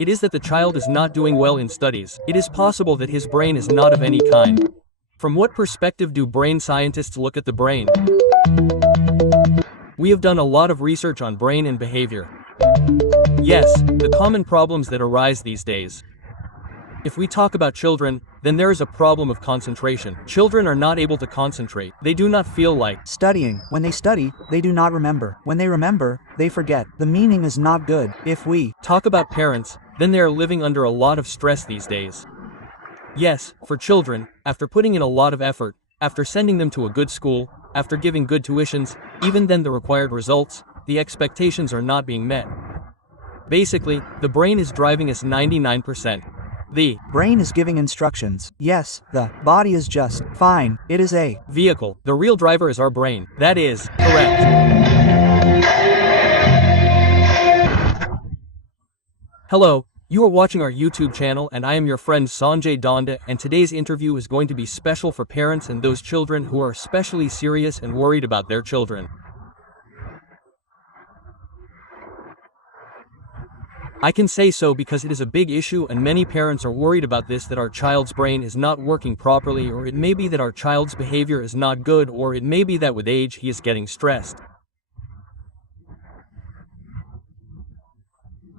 It is that the child is not doing well in studies. It is possible that his brain is not of any kind. From what perspective do brain scientists look at the brain? We have done a lot of research on brain and behavior. Yes, the common problems that arise these days. If we talk about children, then there is a problem of concentration. Children are not able to concentrate. They do not feel like studying. When they study, they do not remember. When they remember, they forget. The meaning is not good. If we talk about parents, then they are living under a lot of stress these days. Yes, for children, after putting in a lot of effort, after sending them to a good school, after giving good tuitions, even then the required results, the expectations are not being met. Basically, the brain is driving us 99%. The brain is giving instructions. Yes, the body is just fine. It is a vehicle. The real driver is our brain. That is correct. Hello, you are watching our YouTube channel and I am your friend Sanjay Donda, and today's interview is going to be special for parents and those children who are especially serious and worried about their children. I can say so because it is a big issue and many parents are worried about this, that our child's brain is not working properly, or it may be that our child's behavior is not good, or it may be that with age he is getting stressed.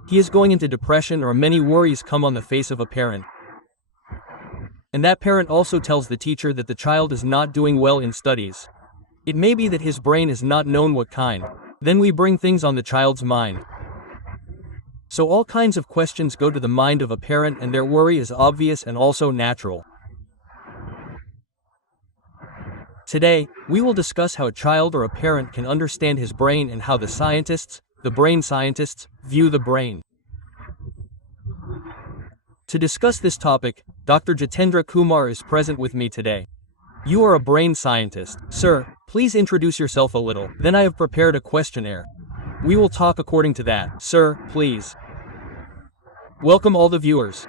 He is going into depression, or many worries come on the face of a parent. And that parent also tells the teacher that the child is not doing well in studies. It may be that his brain is not known what kind. Then we bring things on the child's mind. So all kinds of questions go to the mind of a parent and their worry is obvious and also natural. Today, we will discuss how a child or a parent can understand his brain and how the scientists, the brain scientists, view the brain. To discuss this topic, Dr. Jeetender Kumar is present with me today. You are a brain scientist. Sir, please introduce yourself a little. Then I have prepared a questionnaire. We will talk according to that. Sir, please. Welcome all the viewers.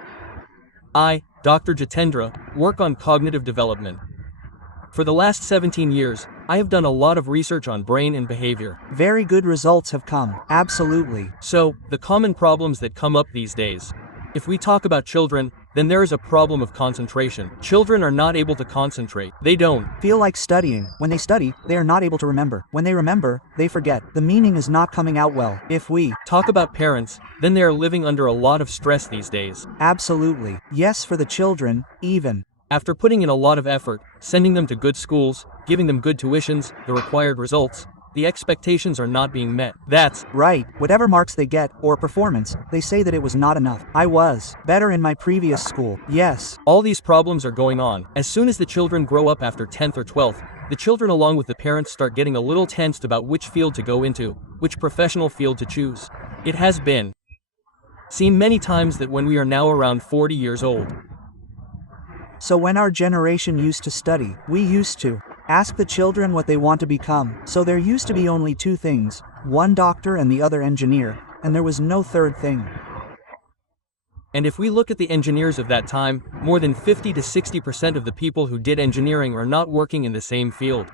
I, Dr. Jeetendra, work on cognitive development. For the last 17 years, I have done a lot of research on brain and behavior. Very good results have come. Absolutely. So, the common problems that come up these days. If we talk about children, then there is a problem of concentration. Children are not able to concentrate. They don't feel like studying. When they study, they are not able to remember. When they remember, they forget. The meaning is not coming out well. If we talk about parents, then they are living under a lot of stress these days. Absolutely. Yes, for the children, even after putting in a lot of effort, sending them to good schools, giving them good tuitions, the required results, the expectations are not being met. That's right. Whatever marks they get, or performance, they say that it was not enough. I was better in my previous school. Yes. All these problems are going on. As soon as the children grow up after 10th or 12th, the children along with the parents start getting a little tensed about which field to go into, which professional field to choose. It has been seen many times that when we are now around 40 years old. So when our generation used to study, we used to ask the children what they want to become. So there used to be only two things, one doctor and the other engineer, and there was no third thing. And if we look at the engineers of that time, more than 50 to 60% of the people who did engineering are not working in the same field.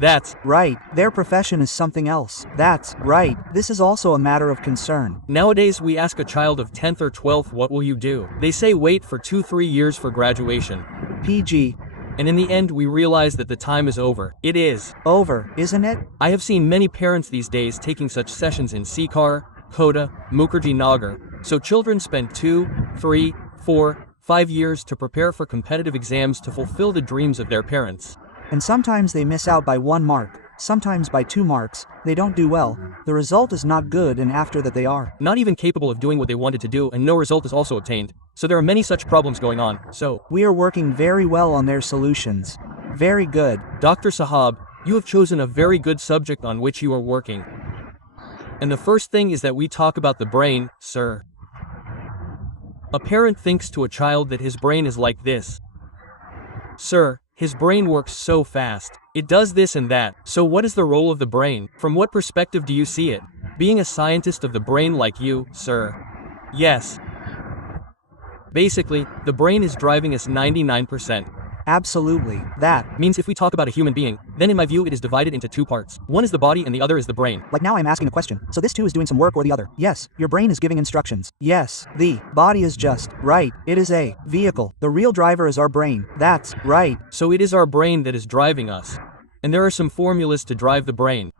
That's right. Their profession is something else. That's right. This is also a matter of concern. Nowadays we ask a child of 10th or 12th, what will you do? They say wait for 2-3 years for graduation. PG. And in the end we realize that the time is over. It is over, isn't it? I have seen many parents these days taking such sessions in Sikar, Kota, Mukherjee Nagar. So children spend 2, 3, 4, 5 years to prepare for competitive exams to fulfill the dreams of their parents. And sometimes they miss out by 1 mark, sometimes by 2 marks, they don't do well, the result is not good, and after that they are not even capable of doing what they wanted to do, and no result is also obtained. So there are many such problems going on, so we are working very well on their solutions. Very good. Dr. Sahab, you have chosen a very good subject on which you are working. And the first thing is that we talk about the brain, sir. A parent thinks to a child that his brain is like this. Sir, his brain works so fast. It does this and that. So what is the role of the brain? From what perspective do you see it? Being a scientist of the brain like you, sir. Yes. Basically, the brain is driving us 99%. Absolutely. That means if we talk about a human being, then in my view it is divided into two parts. One is the body and the other is the brain. Like now I'm asking a question. So this too is doing some work or the other? Yes. Your brain is giving instructions. Yes. The body is just right. It is a vehicle. The real driver is our brain. That's right. So it is our brain that is driving us. And there are some formulas to drive the brain.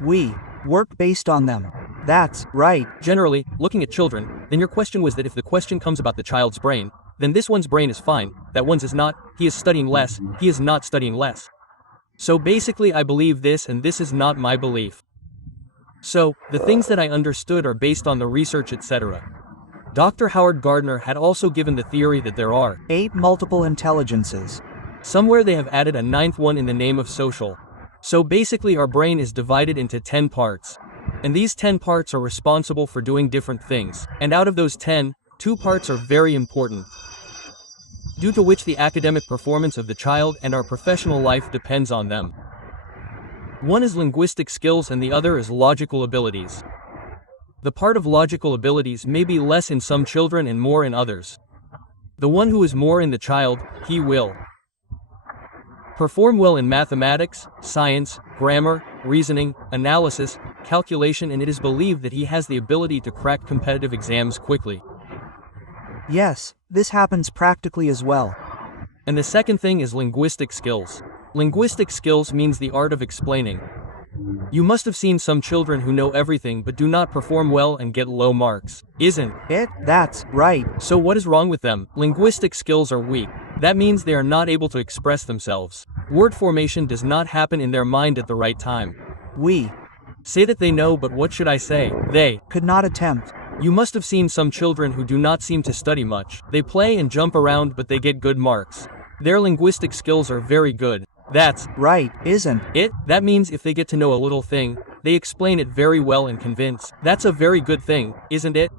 We work based on them. That's right. Generally, looking at children, then your question was that if the question comes about the child's brain, then this one's brain is fine, that one's is not, he is studying less, he is not studying less. So basically I believe this and this is not my belief. So, the things that I understood are based on the research etc. Dr. Howard Gardner had also given the theory that there are 8 multiple intelligences. Somewhere they have added a 9th one in the name of social. So basically our brain is divided into 10 parts. And these 10 parts are responsible for doing different things. And out of those 10, 2 parts are very important, due to which the academic performance of the child and our professional life depends on them. One is linguistic skills and the other is logical abilities. The part of logical abilities may be less in some children and more in others. The one who is more in the child, he will perform well in mathematics, science, grammar, reasoning, analysis, calculation, and it is believed that he has the ability to crack competitive exams quickly. Yes, this happens practically as well. And the second thing is linguistic skills. Linguistic skills means the art of explaining. You must have seen some children who know everything but do not perform well and get low marks, isn't it? That's right. So what is wrong with them? Linguistic skills are weak. That means they are not able to express themselves. Word formation does not happen in their mind at the right time. We say that they know, but what should I say? They could not attempt. You must have seen some children who do not seem to study much. They play and jump around but they get good marks. Their linguistic skills are very good. That's right, isn't it? That means if they get to know a little thing, they explain it very well and convince. That's a very good thing, isn't it?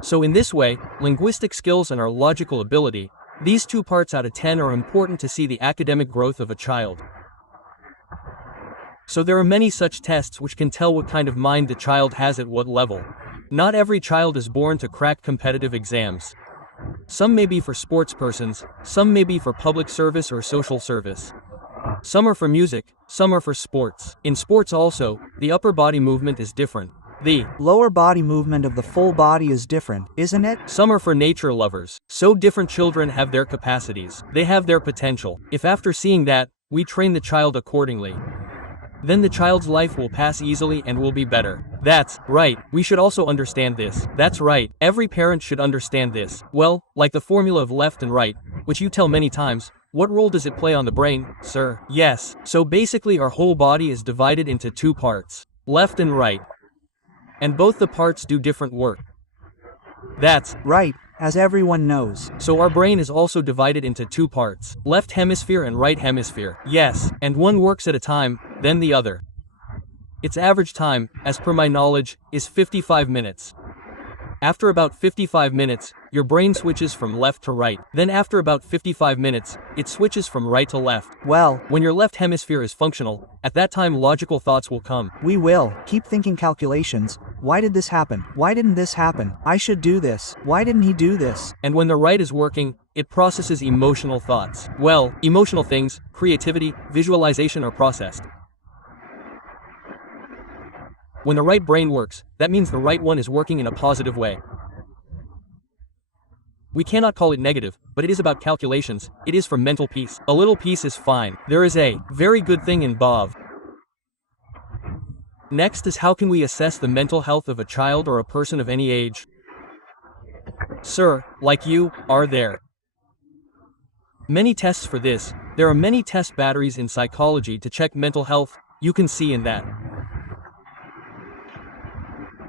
So in this way, linguistic skills and our logical ability, these 2 parts out of 10 are important to see the academic growth of a child. So there are many such tests which can tell what kind of mind the child has at what level. Not every child is born to crack competitive exams. Some may be for sports persons, some may be for public service or social service. Some are for music, some are for sports. In sports also, the upper body movement is different. The lower body movement of the full body is different, isn't it? Some are for nature lovers. So different children have their capacities. They have their potential. If after seeing that, we train the child accordingly, then the child's life will pass easily and will be better. That's right. We should also understand this. That's right. Every parent should understand this. Well, like the formula of left and right, which you tell many times, what role does it play on the brain, sir? Yes. So basically our whole body is divided into 2 parts, left and right. And both the parts do different work. That's right, as everyone knows. So our brain is also divided into 2 parts, left hemisphere and right hemisphere. Yes, and one works at a time, then the other. Its average time, as per my knowledge, is 55 minutes. After about 55 minutes, your brain switches from left to right. Then after about 55 minutes, it switches from right to left. Well, when your left hemisphere is functional, at that time logical thoughts will come. We will keep thinking calculations. Why did this happen? Why didn't this happen? I should do this. Why didn't he do this? And when the right is working, it processes emotional thoughts. Well, emotional things, creativity, visualization are processed. When the right brain works, that means the right one is working in a positive way. We cannot call it negative, but it is about calculations. It is for mental peace. A little peace is fine. There is a very good thing in Bob. Next is how can we assess the mental health of a child or a person of any age? Sir, like you, are there many tests for this? There are many test batteries in psychology to check mental health. You can see in that.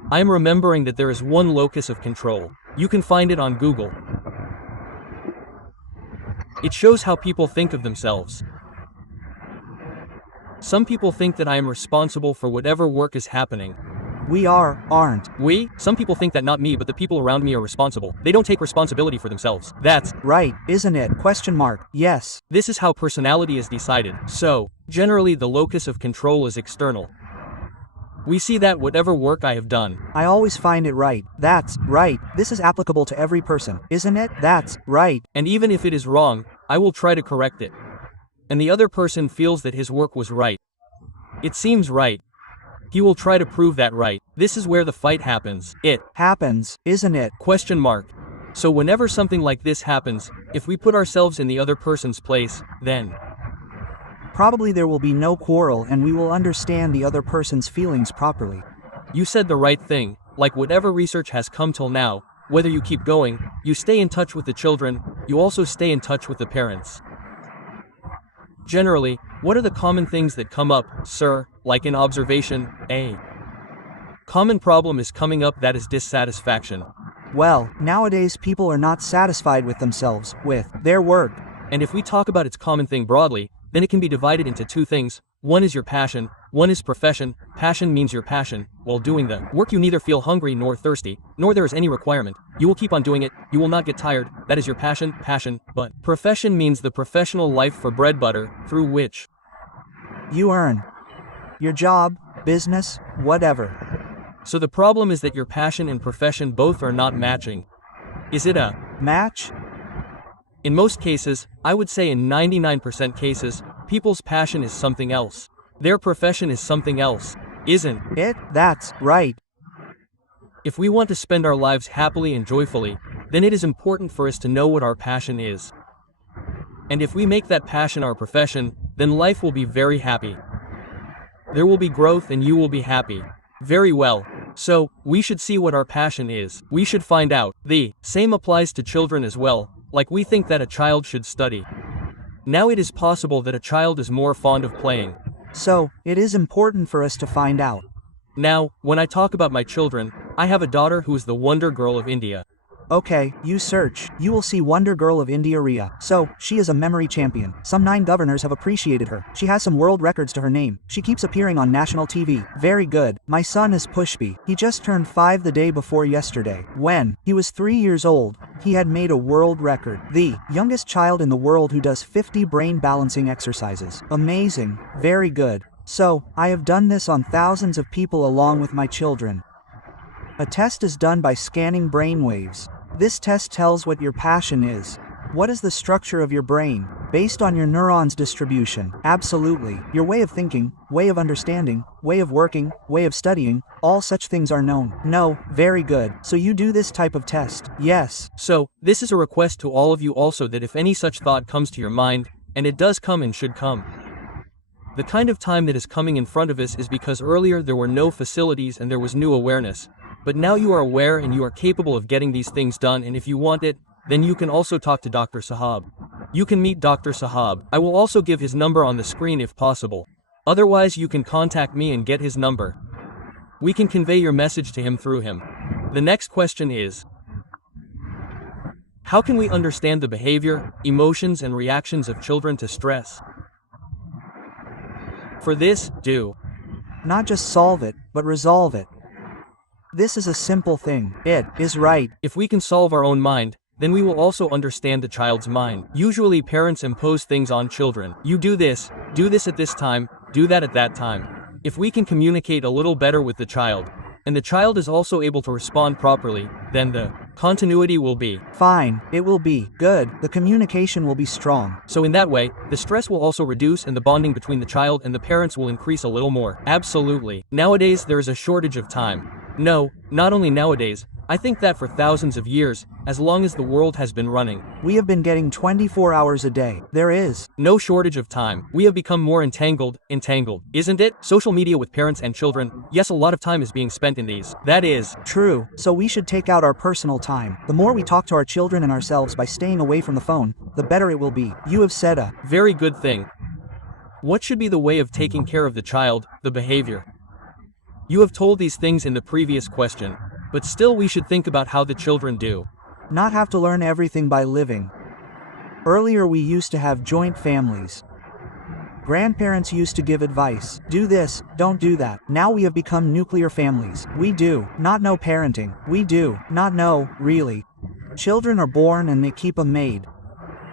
I am remembering that there is one locus of control. You can find it on Google. It shows how people think of themselves. Some people think that I am responsible for whatever work is happening. We aren't. We? Some people think that not me but the people around me are responsible. They don't take responsibility for themselves. That's right, isn't it? Question mark. Yes. This is how personality is decided. So, generally the locus of control is external. We see that whatever work I have done, I always find it right. That's right. This is applicable to every person, isn't it? That's right. And even if it is wrong, I will try to correct it. And the other person feels that his work was right. It seems right. He will try to prove that right. This is where the fight happens. It happens, isn't it? question mark. So whenever something like this happens, if we put ourselves in the other person's place, then probably there will be no quarrel and we will understand the other person's feelings properly. You said the right thing, like whatever research has come till now, whether you keep going, you stay in touch with the children, you also stay in touch with the parents. Generally, what are the common things that come up, sir, like in observation? A common problem is coming up, that is dissatisfaction. Well, nowadays people are not satisfied with themselves, with their work. And if we talk about its common thing broadly, then it can be divided into two things. One is your passion, one is profession. Passion means your passion. While doing the work you neither feel hungry nor thirsty, nor there is any requirement. You will keep on doing it, you will not get tired, that is your passion. But profession means the professional life for bread butter, through which you earn your job, business, whatever. So the problem is that your passion and profession both are not matching. Is it a match? In most cases, I would say in 99% cases, people's passion is something else. Their profession is something else, isn't it? That's right. If we want to spend our lives happily and joyfully, then it is important for us to know what our passion is. And if we make that passion our profession, then life will be very happy. There will be growth and you will be happy. Very well. So, we should see what our passion is. We should find out. The same applies to children as well. Like we think that a child should study. Now it is possible that a child is more fond of playing. So, it is important for us to find out. Now, when I talk about my children, I have a daughter who is the Wonder Girl of India. Okay, you search. You will see Wonder Girl of India Ria. So, she is a memory champion. Some 9 governors have appreciated her. She has some world records to her name. She keeps appearing on national TV. Very good. My son is Pushpi. He just turned 5 the day before yesterday. When he was 3 years old, he had made a world record. The youngest child in the world who does 50 brain balancing exercises. Amazing. Very good. So, I have done this on thousands of people along with my children. A test is done by scanning brain waves. This test tells what your passion is. What is the structure of your brain, based on your neurons distribution? Absolutely. Your way of thinking, way of understanding, way of working, way of studying, all such things are known. No, very good. So you do this type of test? Yes. So, this is a request to all of you also that if any such thought comes to your mind, and it does come and should come. The kind of time that is coming in front of us is because earlier there were no facilities and there was new awareness. But now you are aware and you are capable of getting these things done, and if you want it, then you can also talk to Dr. Sahab. You can meet Dr. Sahab. I will also give his number on the screen if possible. Otherwise you can contact me and get his number. We can convey your message to him through him. The next question is, how can we understand the behavior, emotions and reactions of children to stress? For this, do not just solve it, but resolve it. This is a simple thing. It is right. If we can solve our own mind, then we will also understand the child's mind. Usually parents impose things on children. You do this at this time, do that at that time. If we can communicate a little better with the child, and the child is also able to respond properly, then the continuity will be fine. It will be good. The communication will be strong. So in that way, the stress will also reduce and the bonding between the child and the parents will increase a little more. Absolutely. Nowadays there is a shortage of time. No, not only nowadays, I think that for thousands of years, as long as the world has been running, we have been getting 24 hours a day. There is no shortage of time. We have become more entangled, isn't it? Social media with parents and children, yes, a lot of time is being spent in these. That is true. So we should take out our personal time. The more we talk to our children and ourselves by staying away from the phone, the better it will be. You have said a very good thing. What should be the way of taking care of the child, the behavior? You have told these things in the previous question, but still we should think about how the children do not have to learn everything by living. Earlier we used to have joint families. Grandparents used to give advice. Do this, don't do that. Now we have become nuclear families. We do not know parenting. We do not know, really. Children are born and they keep a maid.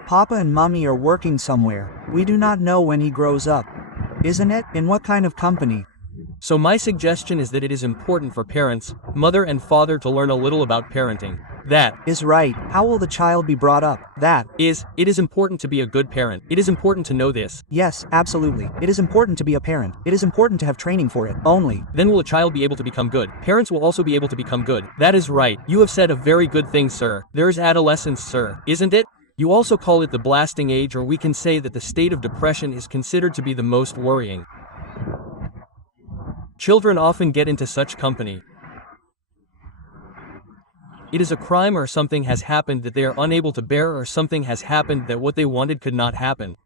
Papa and Mummy are working somewhere. We do not know when he grows up. Isn't it? In what kind of company? So my suggestion is that it is important for parents, mother and father to learn a little about parenting. That is right. How will the child be brought up? That is, it is important to be a good parent. It is important to know this. yes, absolutely. It is important to be a parent. It is important to have training for it. Only. Then will a child be able to become good. Parents will also be able to become good. That is right. You have said a very good thing, sir. There's adolescence, sir. Isn't it? You also call it the blasting age, or we can say that the state of depression is considered to be the most worrying. Children often get into such company. It is a crime, or something has happened that they are unable to bear, or something has happened that what they wanted could not happen.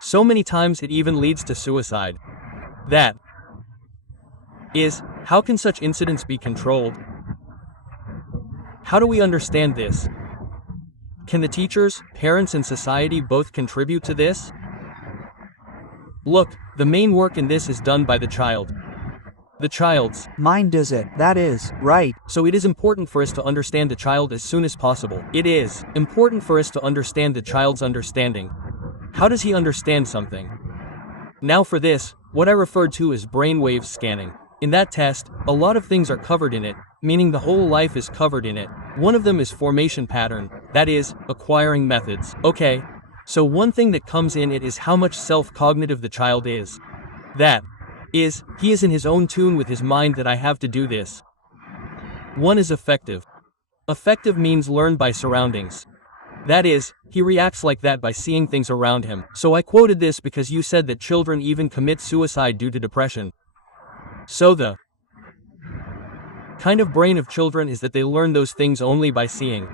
So many times it even leads to suicide. That is, how can such incidents be controlled? How do we understand this? Can the teachers, parents, and society both contribute to this? Look, the main work in this is done by the child. The child's mind does it. That is right. So it is important for us to understand the child as soon as possible. It is important for us to understand the child's understanding. How does he understand something? Now for this, what I referred to as brainwave scanning. In that test, a lot of things are covered in it, meaning the whole life is covered in it. One of them is formation pattern, that is, acquiring methods. Okay, so one thing that comes in it is how much self-cognitive the child is. That is, he is in his own tune with his mind that I have to do this. One is affective. Affective means learned by surroundings. That is, he reacts like that by seeing things around him. So I quoted this because you said that children even commit suicide due to depression. So the kind of brain of children is that they learn those things only by seeing.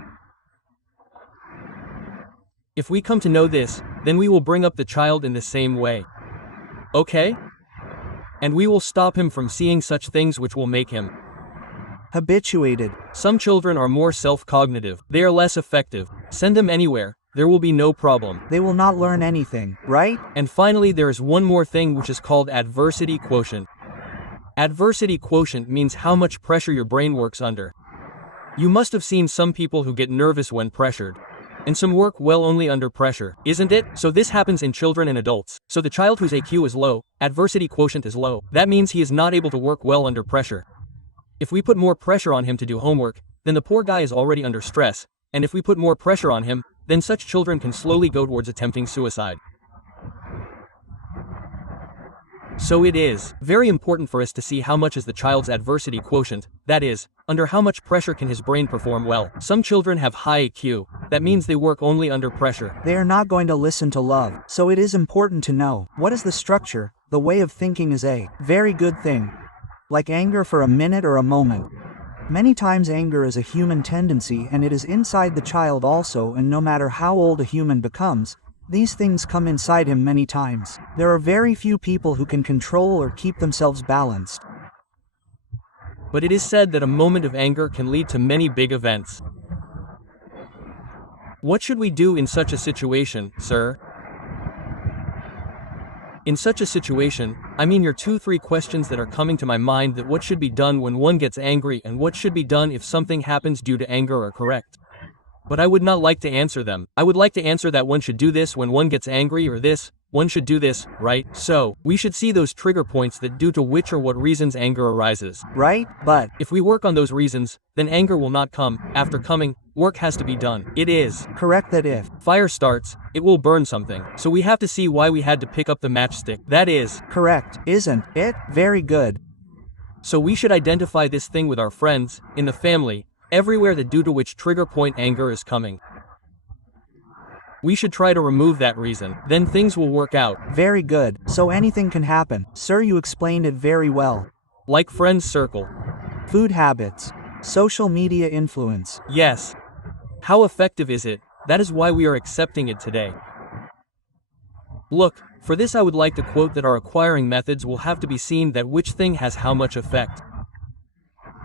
If we come to know this, then we will bring up the child in the same way. Okay? And we will stop him from seeing such things which will make him habituated. Some children are more self-cognitive. They are less effective. Send them anywhere. There will be no problem. They will not learn anything, right? And finally, there is one more thing which is called adversity quotient. Adversity quotient means how much pressure your brain works under. You must have seen some people who get nervous when pressured. And some work well only under pressure, isn't it? So this happens in children and adults. So the child whose AQ is low, adversity quotient is low. That means he is not able to work well under pressure. If we put more pressure on him to do homework, then the poor guy is already under stress. And if we put more pressure on him, then such children can slowly go towards attempting suicide. So it is very important for us to see how much is the child's adversity quotient, that is, under how much pressure can his brain perform well. Some children have high IQ, that means they work only under pressure. They are not going to listen to love, so it is important to know what is the structure. The way of thinking is a very good thing. Like anger for a minute or a moment. Many times anger is a human tendency and it is inside the child also, and no matter how old a human becomes, these things come inside him many times. There are very few people who can control or keep themselves balanced. But it is said that a moment of anger can lead to many big events. What should we do in such a situation, sir? In such a situation, I mean your 2-3 questions that are coming to my mind, that what should be done when one gets angry and what should be done if something happens due to anger are correct. But I would not like to answer them. I would like to answer that one should do this when one gets angry, or this, one should do this, right? So, we should see those trigger points that due to which or what reasons anger arises. Right? But if we work on those reasons, then anger will not come. After coming, work has to be done. It is correct that if fire starts, it will burn something. So we have to see why we had to pick up the matchstick. That is correct, isn't it? Very good. So we should identify this thing with our friends, in the family, everywhere, that due to which trigger point anger is coming. We should try to remove that reason, then things will work out. Very good. So anything can happen. Sir, you explained it very well. Like friends circle. Food habits. Social media influence. Yes. How effective is it? That is why we are accepting it today. Look, for this I would like to quote that our acquiring methods will have to be seen, that which thing has how much effect.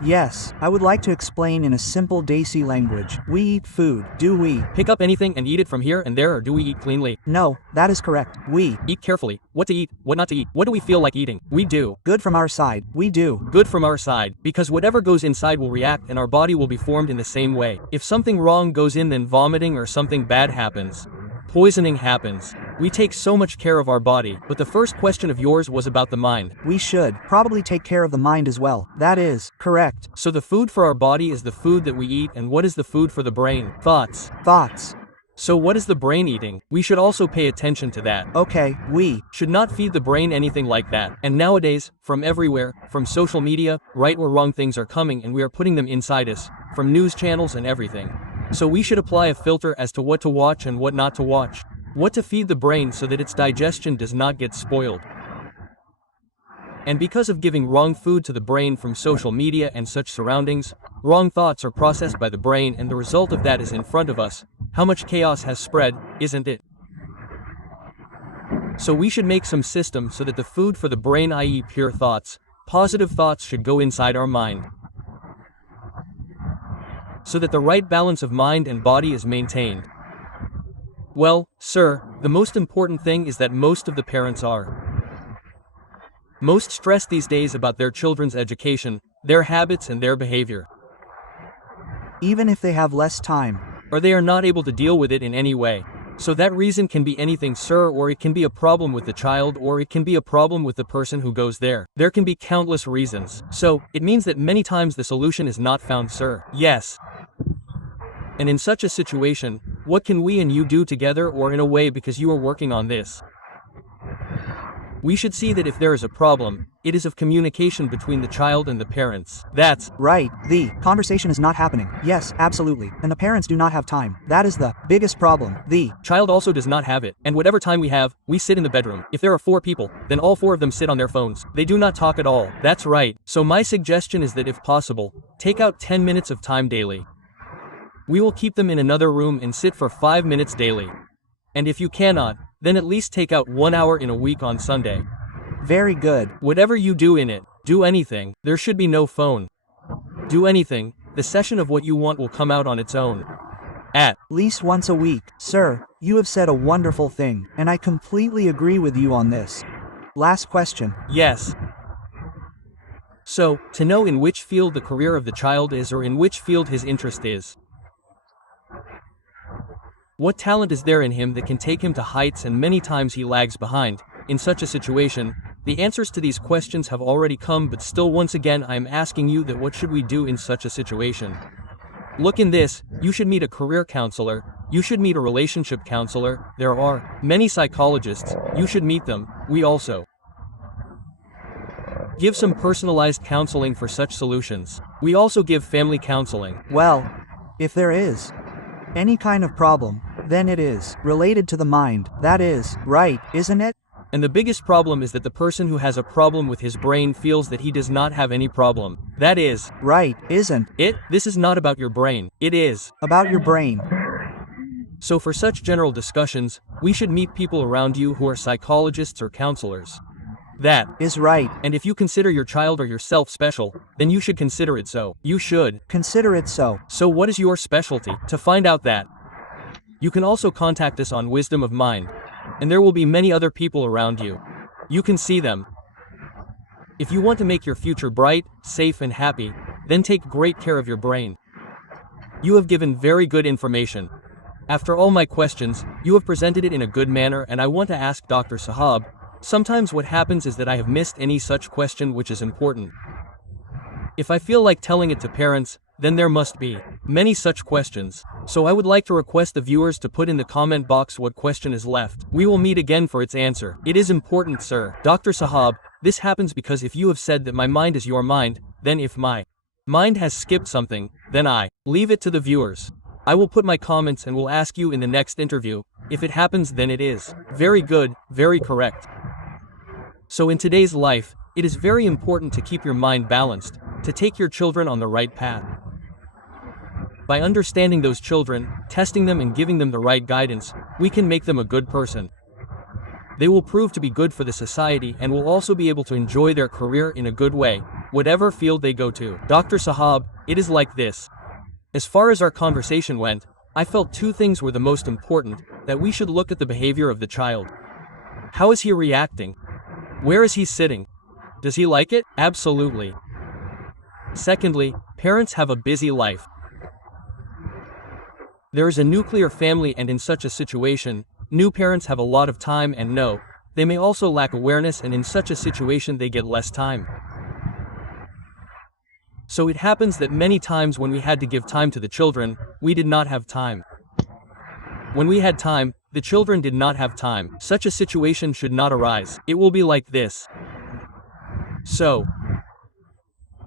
Yes, I would like to explain in a simple Desi language. We eat food. Do we pick up anything and eat it from here and there, or do we eat cleanly? No, that is correct. We eat carefully. What to eat, what not to eat. What do we feel like eating? We do. Good from our side. We do. Good from our side. Because whatever goes inside will react, and our body will be formed in the same way. If something wrong goes in, then vomiting or something bad happens. Poisoning happens. We take so much care of our body, but the first question of yours was about the mind. We should probably take care of the mind as well. That is correct. So the food for our body is the food that we eat, and what is the food for the brain? Thoughts. Thoughts. So what is the brain eating? We should also pay attention to that. Okay, we should not feed the brain anything like that. And nowadays, from everywhere, from social media, right or wrong things are coming and we are putting them inside us, from news channels and everything. So we should apply a filter as to what to watch and what not to watch. What to feed the brain so that its digestion does not get spoiled. And because of giving wrong food to the brain from social media and such surroundings, wrong thoughts are processed by the brain and the result of that is in front of us. How much chaos has spread, isn't it? So we should make some system so that the food for the brain, i.e. pure thoughts, positive thoughts should go inside our mind. So that the right balance of mind and body is maintained. Well, sir, the most important thing is that most of the parents are most stressed these days about their children's education, their habits and their behavior. Even if they have less time. Or they are not able to deal with it in any way. So that reason can be anything, sir, or it can be a problem with the child, or it can be a problem with the person who goes there. There can be countless reasons. So, it means that many times the solution is not found, sir. Yes. And in such a situation, what can we and you do together or in a way because you are working on this? We should see that if there is a problem, it is of communication between the child and the parents. That's right. The conversation is not happening. Yes, absolutely. And the parents do not have time. That is the biggest problem. The child also does not have it. And whatever time we have, we sit in the bedroom. If there are 4 people, then all 4 of them sit on their phones. They do not talk at all. That's right. So my suggestion is that if possible, take out 10 minutes of time daily. We will keep them in another room and sit for 5 minutes daily. And if you cannot, then at least take out 1 hour in a week on Sunday. Very good. Whatever you do in it, do anything, there should be no phone. Do anything, the session of what you want will come out on its own. At least once a week. Sir, you have said a wonderful thing, and I completely agree with you on this. Last question. Yes. So, to know in which field the career of the child is or in which field his interest is. What talent is there in him that can take him to heights and many times he lags behind? In such a situation, the answers to these questions have already come, but still once again I am asking you that what should we do in such a situation? Look in this, you should meet a career counselor, you should meet a relationship counselor, there are many psychologists, you should meet them, we also give some personalized counseling for such solutions. We also give family counseling. Well, if there is any kind of problem, then it is related to the mind. That is right, isn't it? And the biggest problem is that the person who has a problem with his brain feels that he does not have any problem. That is right, isn't it? This is not about your brain. It is about your brain. So for such general discussions, we should meet people around you who are psychologists or counselors. That is right. And if you consider your child or yourself special, then you should consider it so. You should consider it so. So what is your specialty? To find out that, you can also contact us on Wisdom of Mind. And there will be many other people around you. You can see them. If you want to make your future bright, safe and happy, then take great care of your brain. You have given very good information. After all my questions, you have presented it in a good manner, and I want to ask Dr. Sahab, sometimes what happens is that I have missed any such question which is important. If I feel like telling it to parents, then there must be many such questions. So I would like to request the viewers to put in the comment box what question is left. We will meet again for its answer. It is important, sir. Dr. Sahab, this happens because if you have said that my mind is your mind, then if my mind has skipped something, then I leave it to the viewers. I will put my comments and will ask you in the next interview. If it happens, then it is very good, very correct. So in today's life, it is very important to keep your mind balanced, to take your children on the right path. By understanding those children, testing them and giving them the right guidance, we can make them a good person. They will prove to be good for the society and will also be able to enjoy their career in a good way, whatever field they go to. Dr. Sahab, it is like this. As far as our conversation went, I felt 2 things were the most important, that we should look at the behavior of the child. How is he reacting? Where is he sitting? Does he like it? Absolutely. Secondly, parents have a busy life. There is a nuclear family, and in such a situation, New parents have a lot of time and no, they may also lack awareness, and in such a situation they get less time. So it happens that many times when we had to give time to the children, we did not have time. When we had time, the children did not have time. Such a situation should not arise. It will be like this. So,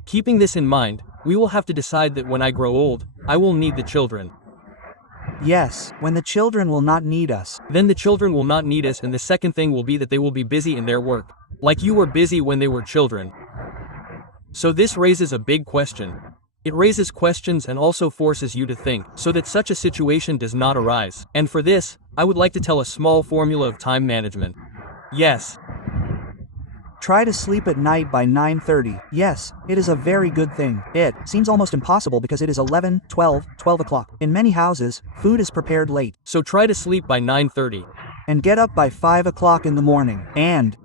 keeping this in mind, we will have to decide that when I grow old, I will need the children. Yes, when the children will not need us. Then the children will not need us, and the second thing will be that they will be busy in their work, like you were busy when they were children. So this raises a big question. It raises questions and also forces you to think, so that such a situation does not arise. And for this, I would like to tell a small formula of time management. Yes. Try to sleep at night by 9:30. Yes, it is a very good thing. It seems almost impossible because it is 11, 12 o'clock. In many houses, food is prepared late. So try to sleep by 9:30. And get up by 5 o'clock in the morning. And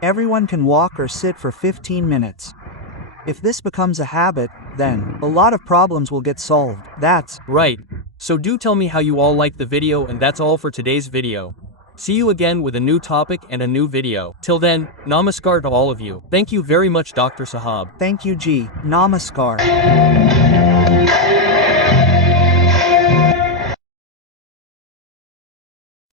everyone can walk or sit for 15 minutes. If this becomes a habit, then a lot of problems will get solved. That's right. So do tell me how you all liked the video, and that's all for today's video. See you again with a new topic and a new video. Till then, namaskar to all of you. Thank you very much, Dr. Sahab. Thank you, G. Namaskar.